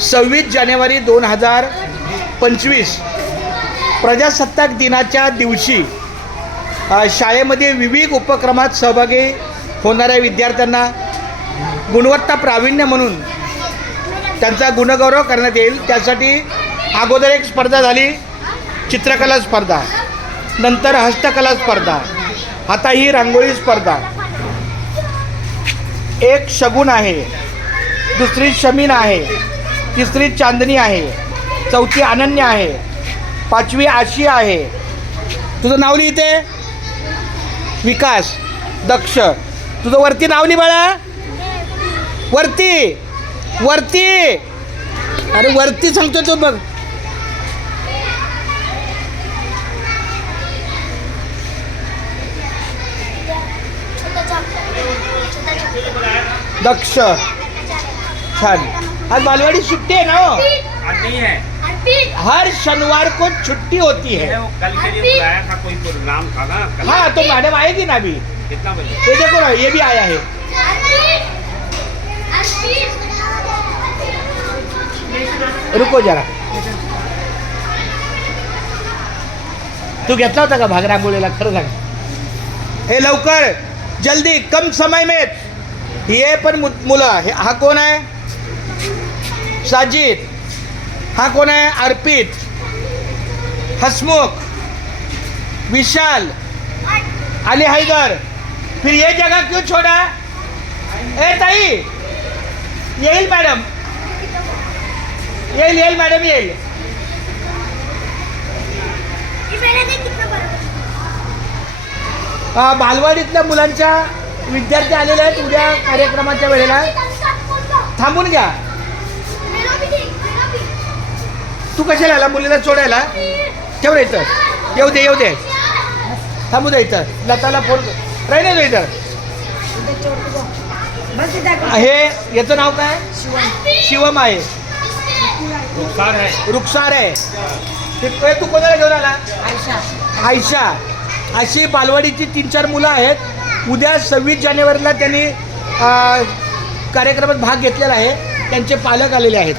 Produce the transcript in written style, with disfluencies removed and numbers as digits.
26 जानेवारी 2025 प्रजासत्ताक दिनाच्या दिवशी शाळेमध्ये विविध उपक्रमात सहभागी होणाऱ्या विद्यार्थ्यांना गुणवत्ता प्रावीण्य म्हणून त्यांचा गुणगौरव करण्यात येईल। त्यासाठी अगोदर एक स्पर्धा झाली, चित्रकला स्पर्धा, नंतर हस्तकला स्पर्धा, आता ही रांगोळी स्पर्धा। एक शगुन आहे, दुसरी शमीन आहे, तिसरी चांदणी आहे, चौथी अनन्या आहे, पाचवी आशिया आहे। तुझं नाव लिहिते विकास दक्ष। तुझं वरती नाव लिहि बाळा, वरती वरती, अरे वरती सांगतो तो बघ। दक्ष, छान। आज बालवाड़ी छुट्टी है ना? आज नहीं है, हर शनिवार को छुट्टी होती है। वो कल के लिए बुलाया था, कोई प्रोग्राम था ना कल। हाँ तो मैडम आएगी ना अभी। कितना बजे? ये देखो ना, ये भी आया है। रुको जरा, तू घेतला होता का भाग रांगोळीला? खरं सांग। हे लवकर, जल्दी, कम समय में। ये पण मुलं। हा कोण आहे? साजिद। हा कोण आहे? अर्पित, हसमुख, विशाल, अली हैदर। फिर ये जगह क्यों छोड़ा? ए ताई, येईल मॅडम, येईल मॅडम, येईल। बालवाडीतल्या मुलांच्या विद्यार्थी आलेले आहेत उद्या कार्यक्रमाच्या वेळेला। थांबून घ्या। तू कशाला आला मुलीला सोडायला? ठेव रे इथं, येऊ दे येऊ दे, थांबू दे इथं। लताला फोन राही नाही इथं। हे याचं नाव काय? शिवम आहे, रुखसार आहे। तू कोणाला घेऊन आला? आयशा। अशी बालवाडीची 3-4 मुलं आहेत। उद्या 26 जानेवारीला त्यांनी कार्यक्रमात भाग घेतलेला आहे। त्यांचे पालक आलेले आहेत।